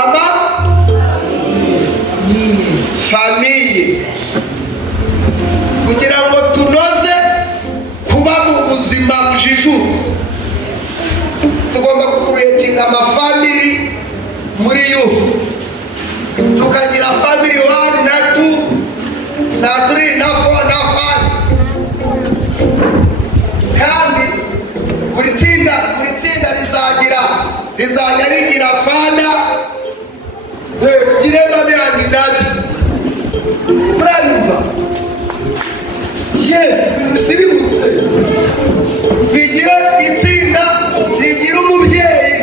aba famiye kugira ngo tunoze kuba mu buzima bujijutse tugomba kukuretinga amafamili muri youth tukagira family 1 na 2 na 3 na 4 na 5 kandi buri tsinda rizajya rigira fana gireba byandidadi muranyumva yes bisibutse bigira itsinda rigira umubyeyi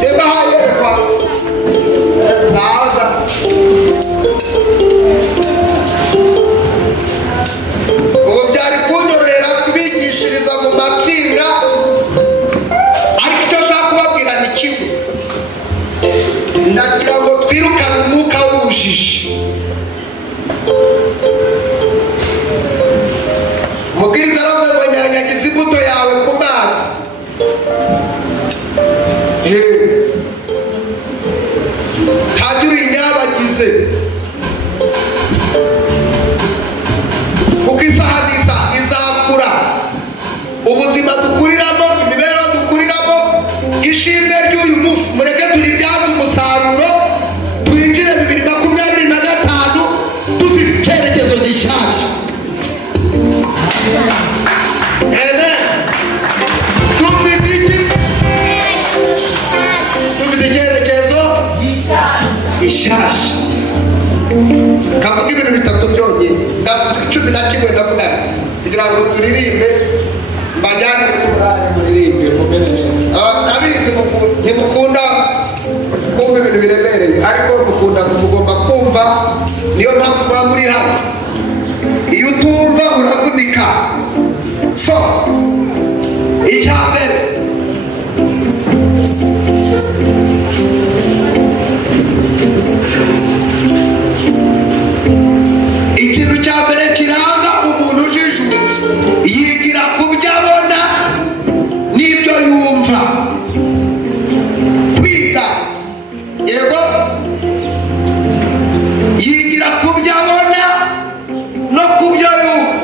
sema hayekwa naza ubu byari kunyorera kubigishiriza mu matsinda ariko icyo nshaka kubabwira ni kimwe ndagira ngo twirukane umwuka w'ubujiji umubwiriza aravuze ngo nyanyagiza imbuto yawe ku mazi ntajya uri inyabagize kuko isaha izakura ubuzima dukuriramo imibereho dukuriramo ishimwe ry'uyu munsi mureke turibyaze umusaruro twinjire 2025 dufite icyerekezo gishyashya. Dufite icyerekezo gishyashya. Kavuga ibintu bitatu byonyine ndavuga 11 ndavuga kugira ngo turirimbe bajyane muri murare muririmbe abizi ntimukunda kumva ibintu biremereye ariko mugomba kumva niyo mpamvu muba muri hano iyo utumva uravunika so icya mbere ikintu cya mbere kiranga umuntu ujijutse yigira ku byo abona n'ibyo yumva kwiga yego yigira ku byo abona no ku byo yumva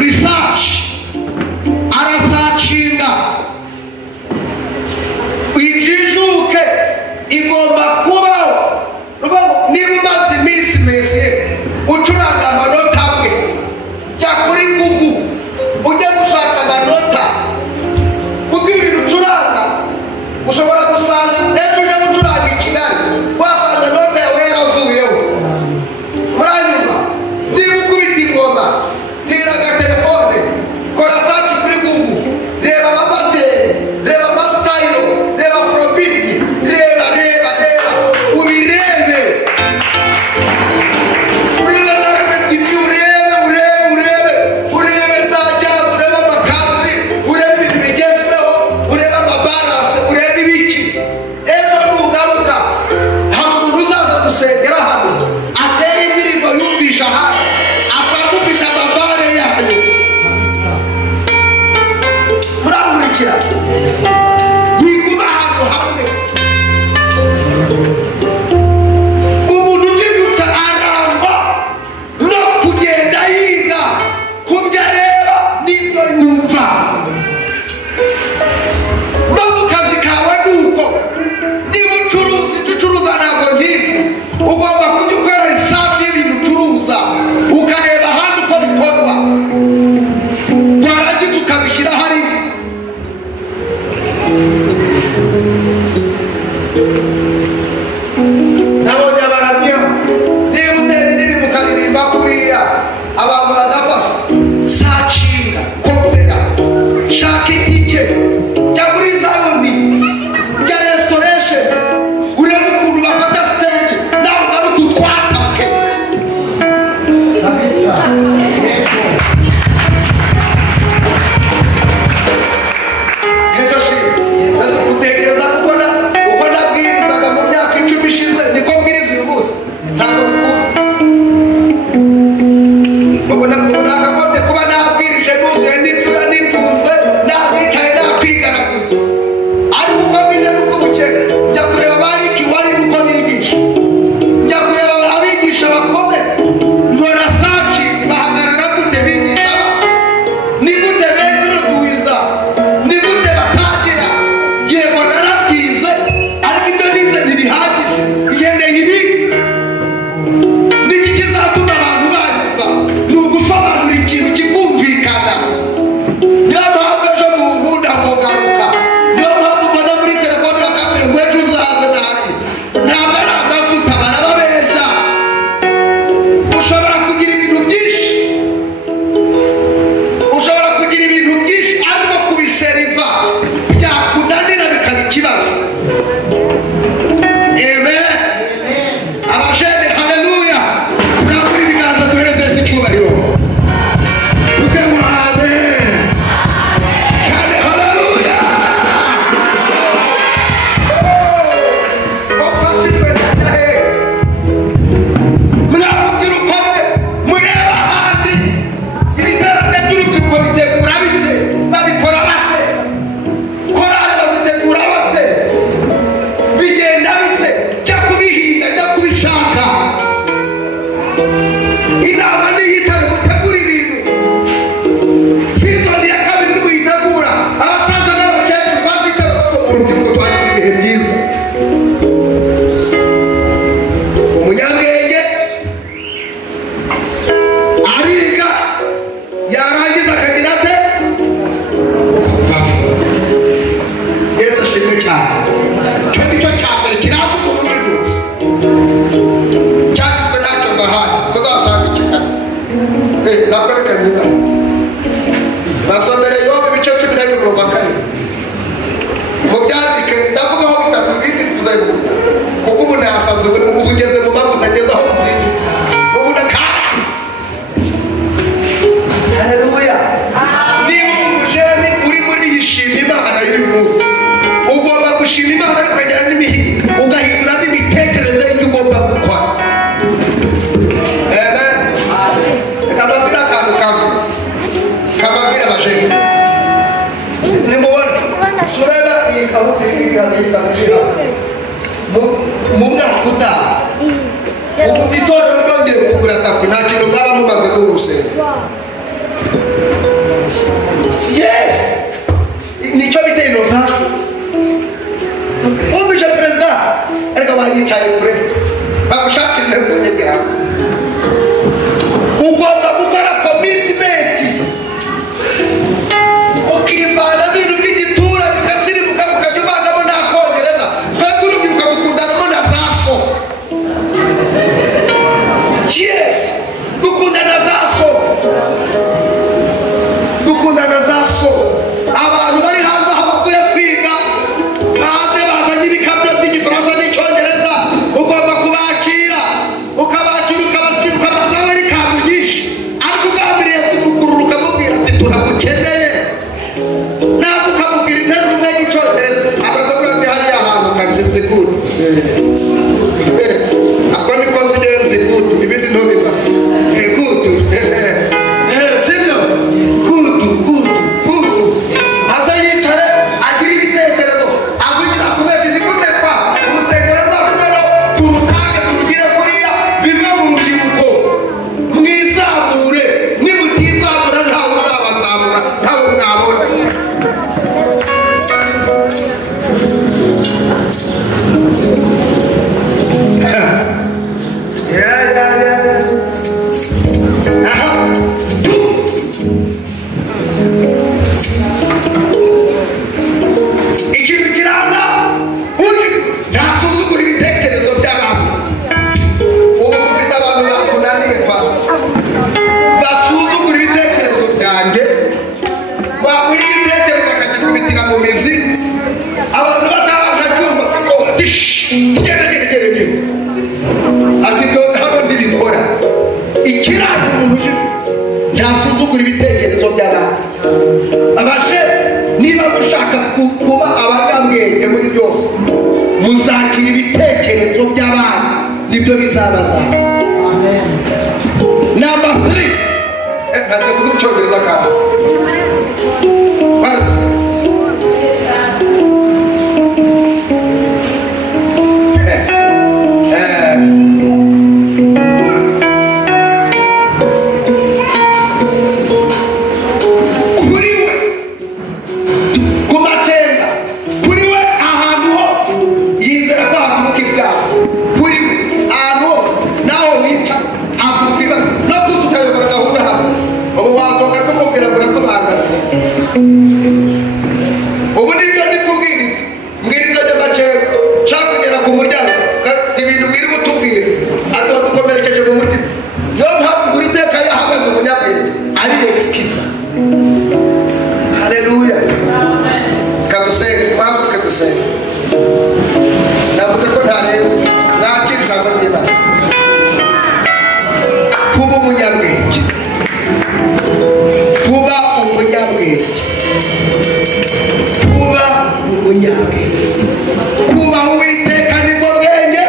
research arasacinga ijijuke igomba kubaho niba umaze iminsi mese ucuranga amanota amwe jya kuri Google ujya gushaka amanota kuko ibintu ucuranga ushobora gusanga ejo ujya gucuranga i Kigali wasanga nota yawe yaravuyeho muranyuma niba ukubita ingoma tira agatelefone kora search kuri Google reba amabateri reba amasitayiro reba afrobeat reba ubirebe utekereza kuko nabwirizaga igihano kitagashira mu mwaka utaha ubu itorero ryongeye kugura tapi nta kintu bwaba mumaze n'urusengero. Yes, nicyo bita innovation. Umvise perezida ariko banyicaye kure bagushakira intebe z'inyegerano. Ugomba gukora commitment ukivana ibintu by'igiturage ugasirimuka ukajya uvangamo nta kongereza twebwe urubyiruko dukundanamo na za so. Yes, dukundana za so, dukundana za so. Abantu bari hanze aho bavuye kwiga hanze bazanye ibikabyo by'igifaransa n'icyongereza ugomba kubakira ukabakira ukabaza we n'ikamu nyinshi ariko ugambiriye kugukurura ukamubwira ati turagukeneye ntabwo ukamubwira interuro umwe y'icyongereza akazavuga ati hariya hantu kabisese good ako niko nzi good ibindi ntubiba good sibyo good hasa yicare agira ibitekerezo avugira ku mezi ni gute twa urusengero rwacu rero turutange turugire kuriya bive mu rubyiruko mwizamure nimutizamura ntawe uzabazamura ntawe mwabona. Ikintu kiranga undi ntasuzugura ibitekerezo by'abantu. Ubu ufite abantu bakunaniye kwasa basuzugura ibitekerezo byanjye wamuha igitekerezo akajya kubitira mu mizi abantu batarabyumva tugeragere ati hano ntibikora. Ikiranga umuntu ntasuzugura ibitekerezo by'abantu. Abashe niba mushaka kuba abanyabwenge muri byose muzakira ibitekerezo by'abantu nibyo bizabazana. Number 3 ntajya kuvuga icyongereza kandi maze kuri we ku matenga kuri we ahantu hose yizera ko havuka ibyaha kuri we ahantu hose naho wica havuka ibyaha no kuza ukayobora gahunda hamwe ubu wasohoka kumubwira ngo urasobanura. Ubu nibyo ndi kubwiriza mbwiriza ry'amacero nshaka kugera ku muryango ibintu biri gutubwira atuba dukomerekeje mu mutima. Niyo mpamvu buri teka yahagaze umunyabwenge ari excuse. Haleluya. Kadusenge wapu kadusenge navuze ko ntarenze nakira ijambo ry'Imana. Kuba umunyabwenge, kuba umunyabwenge, kuba umunyabwenge, kuba Uwiteka nibwo bwenge,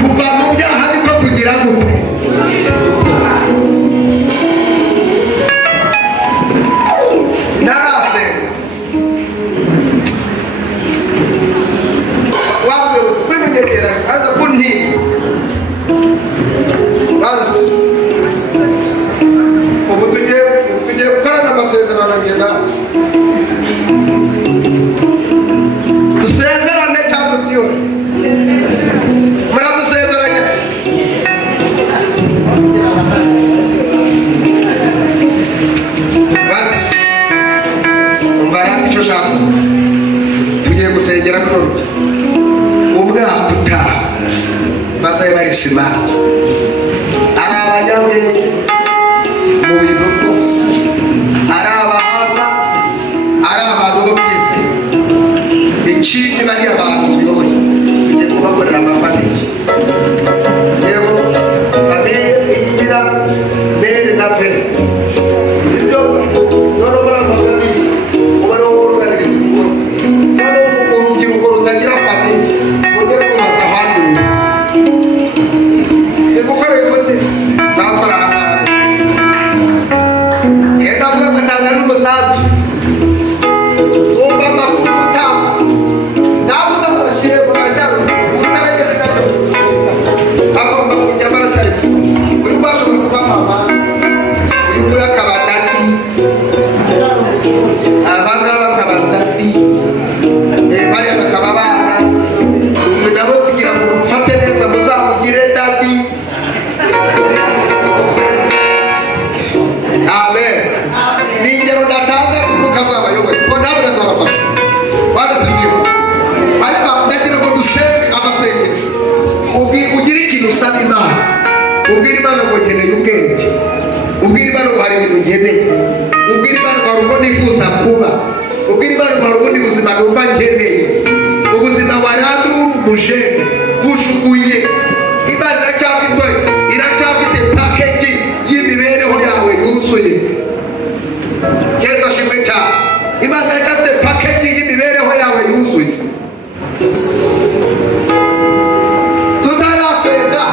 kuva mu byaha nibwo kugira gute. Narasenga wabwira kwimenyekera kaza kunti bazi ubu tugiye gukorana amasezerano agenda dusezerane cyangwa byose muramusezeranya bazi umvara icyo shaka tugiye gusengera ko ubwaha utaha bazaye barishima ari abanyabwenge mu bintu byose ari abahanga ari abantu bo kwizera ikindi bari abantu tuyoboye tugiye kubakorera amafamiye yego famiye igira mere na pere sibyo noneho baramufamiye uba ari wowe uruganiriza inkuru noneho urubyiruko rutagira famiye mujye kubaza abandi sigukoreye umuti nakora ahantu yenda avuga ngo ntanga n'umusanzu zumva amakuru utanga ubwira Imana ngo nkeneye ubwenge, ubwira Imana ngo hari ibintu nkeneye, ubwira Imana ngo hari uko nifuza kuba, ubwira Imana ngo hari ubundi buzima numva nkeneye, ubuzima warandurumuje bushukuye. Imana iracyafite package y'imibereho yawe yuzuye. Yesu ashimwe cyane. Imana iracyafite package y'imibereho yawe yuzuye. Tutarasenga,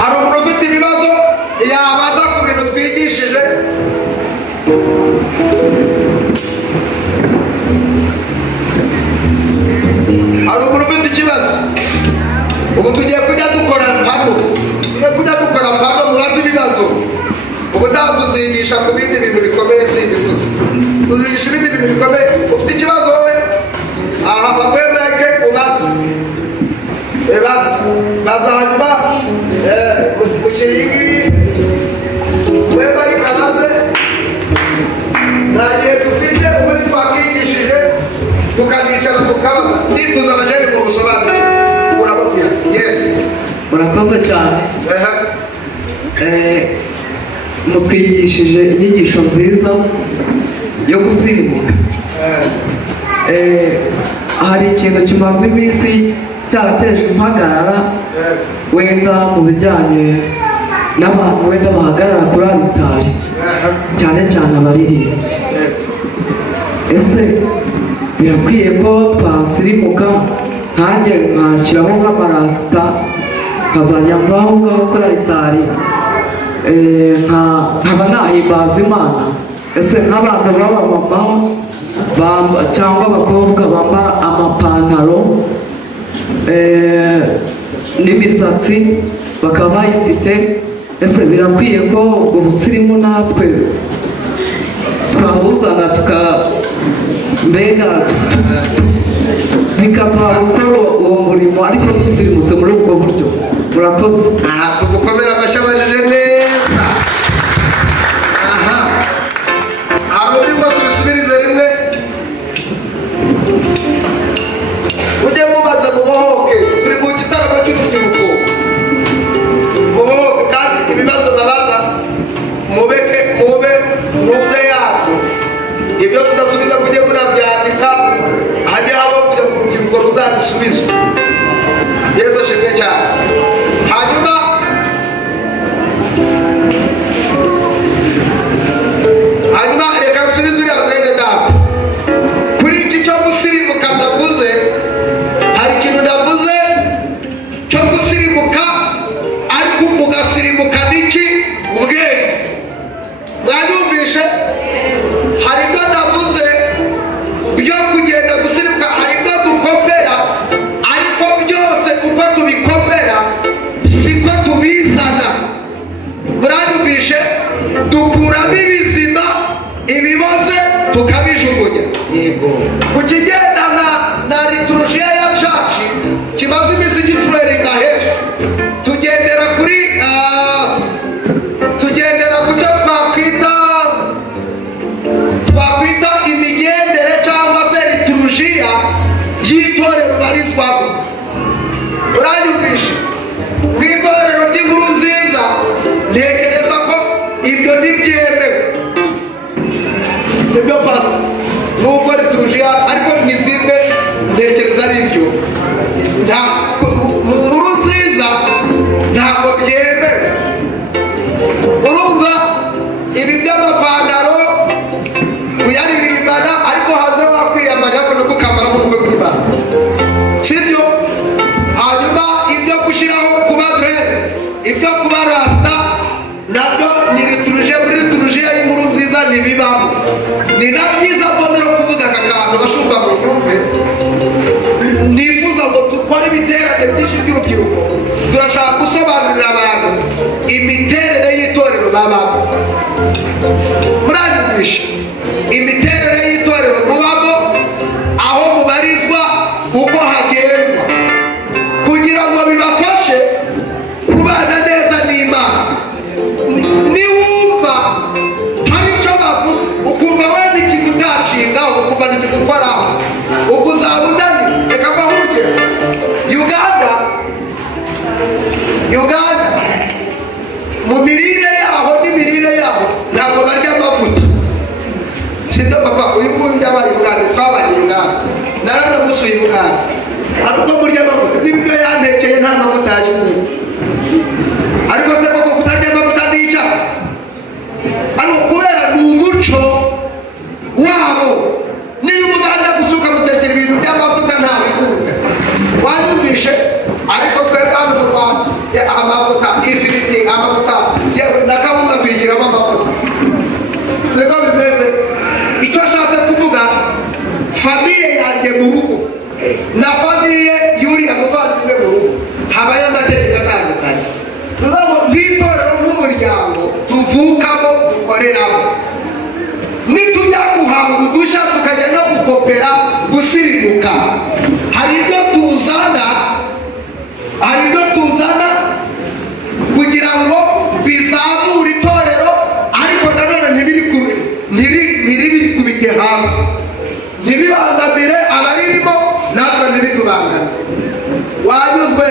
hari umuntu ufite ibibazo yabaza ku bintu twigishije. Hari umuntu ufite ikibazo. Ubu tugiye kujya dukora mpano, mubaze ibibazo. Ubu ntabwo tuzigisha ku bindi bintu bikomeye, simbivuze, tuzigisha ibindi bintu bikomeye. Ufite ikibazo wowe, aha bakwemeke ubaze, baza hanyuma mu kirigi weba ikabaze. Nta gihe dufite, ubundi twakigishije tukanicara tukabaza. Ndifuza abajene mu busobanuro. Urababwira yes, murakoze cyane. Mutwigishije inyigisho nziza yo gusimbuka. Hari ikintu kimaze iminsi cyarateje impagarara, wenda mu bijyanye n'abantu wenda bahagarara kuri alitari, cyane cyane abaririmbyi. Ese birakwiye ko twasirimuka, nkanjye nkashyiraho nk'amarasita nkazajya nzaho ngaho kuri alitari, nkaba nahimbaza Imana? Ese nk'abantu b'abamama cyangwa abakobwa bambara amapantaro n'imisatsi bakaba bayifite, ese birakwiye ko ubusirimu natwe twahuzana mbega bikaba gukora uwo murimo ariko dusirimutse muri ubwo buryo? Murakoze. Tugukomera amashyi abajije neza. Abo nibwo tubisubirize rimwe. Ujye mubaza mubohoke, turi mu gitaramo cy'urubyiruko. Mubohoke kandi ibibazo nabaza mube muze yabyo. Ibyo tudasubiza mujye munabyandika, hajye haba kujya mu rubyiruko ruzabisubizwa. Yesu ashimwe cyane. Hanyuma reka nsubize uriya mwene nawe kuri iki cyo gusirimuka. Ndavuze, hari ikintu ndavuze cyo gusirimuka, ariko mugasirimuka n'iki? Ubwenge. Mwanyumvishe? Hari ibyo ndavuze byo kugenda gusirimuka, hari ibyo dukopera, ariko byose uko tubikopera siko tubizana. Muranyumvishe? Dukuramo ibizima, ibiboze tukabijugunya. Yego. Ku kigendana na liturujia ya caci kimaze iminsi gitweringa hejuru, tugendera ku cyo twakwita imigendere cyangwa se liturujia y'itorero barizwamo. Uranyumvishe? Mu itorero ry'inkuru nziza ntekereza ko ibyo ntibyemewe, sibyo pasi? Nubwo liturujia ariko mwizinde ntekereza ari ibyo. Mu nkuru nziza ntabwo byemewe. Urumva ibi by'amapantaro kuyaririmbana ariko hanze wakwiyamana no gukambara mu mugozi w'Imana, sibyo? Hanyuma ibyo gushyiraho kuba dread, ibyo kuba rasta, nabyo ni liturujia. Muri liturujia y'inkuru nziza ntibibamo. Ni na byiza mbonera kuvuga aka kantu bashumba ngo nyumve. Nifuza ngo dukore ibiterane byinshi by'urubyiruko. Turashaka gusobanurira abantu imiterere y'itorero babamo. Muranyumvisha? Imiterere y'itorero mubamo, aho mubarizwa, uko hagendwa, kugira ngo bibafashe kubana neza n'Imana. Niwumva hari icyo bavuze ukumva wenda ikintu utacingaho, ukumva ntikigukoraho, ubwo uzaba unaniwe. Reka mbahe urugero. Uganda naranamusuye ubwana ariko murya amavuta nibyo yantekeye nta mavuta yashyizeho ariko se koko kutarya amavuta nica ariko kubera ni umuco wabo niyo umuganda gusuka mutekera ibintu by'amavuta ntabikunda wanyumvishe ariko twebwe hano mu Rwanda amavuta ifiriti amavuta na kawunga tuyishyiramo amavuta siko bimeze icyo ashatse kuvuga famiye yanjye mu rugo na famiye yuriya muvandimwe mu rugo habaye amategeko atandukanye turavuga nk'itorero nk'umuryango tuvukamo dukoreramo nitujya guhanga udushya tukajya no gukopera gusirimuka hari ibyo tuzana kugira ngo bizamure itorero ariko nanone ntibirikubite hasi ntibibangamire abaririmo natwe ntibitubangamire wanyuzwe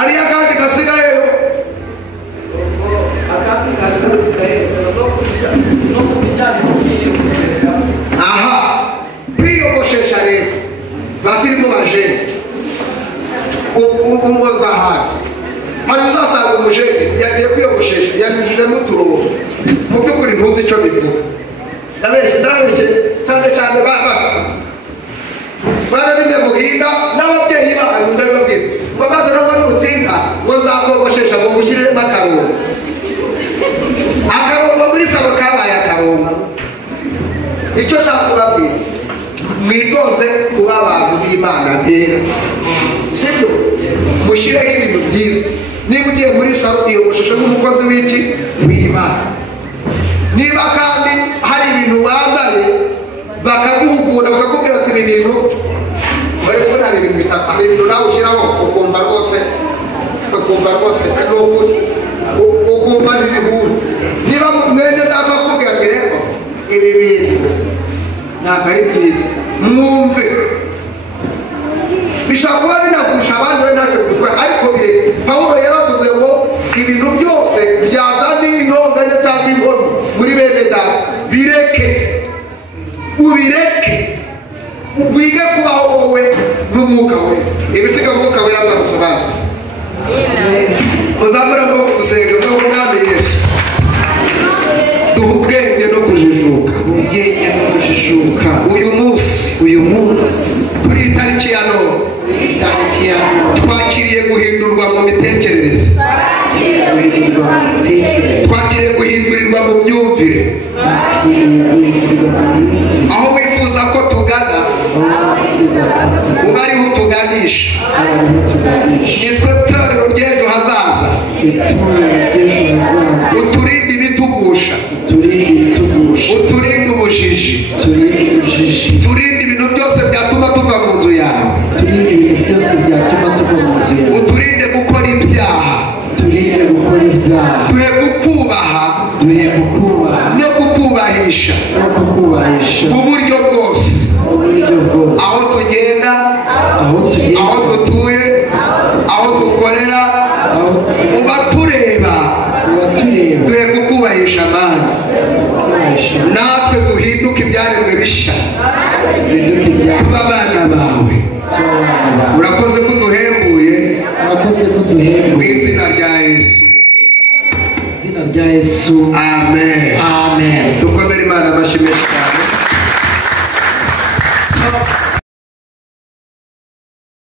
ariyo akandi gasigayeyo aha kwiyogoshesha rero basirimo bajene umuzahari hari uzasanga umujene yagiye kwiyogoshesha yanyujijemo uturongo mu by'ukuri ntuzi icyo bivuga ndabeshye cyane cyane barabinde muhinga n'ababyeyi banyu ndabibabwira ngo maze nubwo n'utsinda ngo nzakogoshesha ngo mushyiremo akarongo muri salo kabaye akarongo icyo nshaka kubabwira mwitoze kuba abantu b'Imana ntera sibyo mushyireho ibintu byiza niba ugiye muri salo iyogosheshe nk'umukozi w'Imana niba kandi hari ibintu wambaye bakaguhugura bakakubwira ati ibi bintu bari kubona hari ibintu nawe ushyiraho ukumva rwose ukumva n'ibihuru niba mwene data akubwira ati rero ibi bintu ntabwo ari byiza mwumve bishobora kuba binagusha abandi we ntacyo gutwara ariko Pawulo yaravuze ngo ibintu byose byazana intonganya cyangwa inkomyi muri bene data bireke ubireke wige kubaho wowe n'umwuka we ibisiga umwuka we azagusobanura muzamura amaboko dusenge ngo umwami Yesu duhe ubwenge no kujijuka uyu munsi kuri itariki ya none twakiriye guhindurwa mu mitekerereze twakiriye guhindurirwa mu myumvire aho wifuza ko tugana uba ariho utuganisha nitwe torero ry'ejo hazaza uturinde ibitugusha uturinde ubujiji turinde ibintu byose byatuma tuva mu nzu yawe uturinde gukora ibyaha duhe kukubaha no kukubahisha uburyo bwose aho tugenda aho dutuye aho dukorera mu batureba duhe kukubahisha Mana natwe duhinduke ibyaremwe bishya tuba abana bawe urakoze ko duhembuye mu izina rya Yesu amen dukomere Imana amashyi menshi.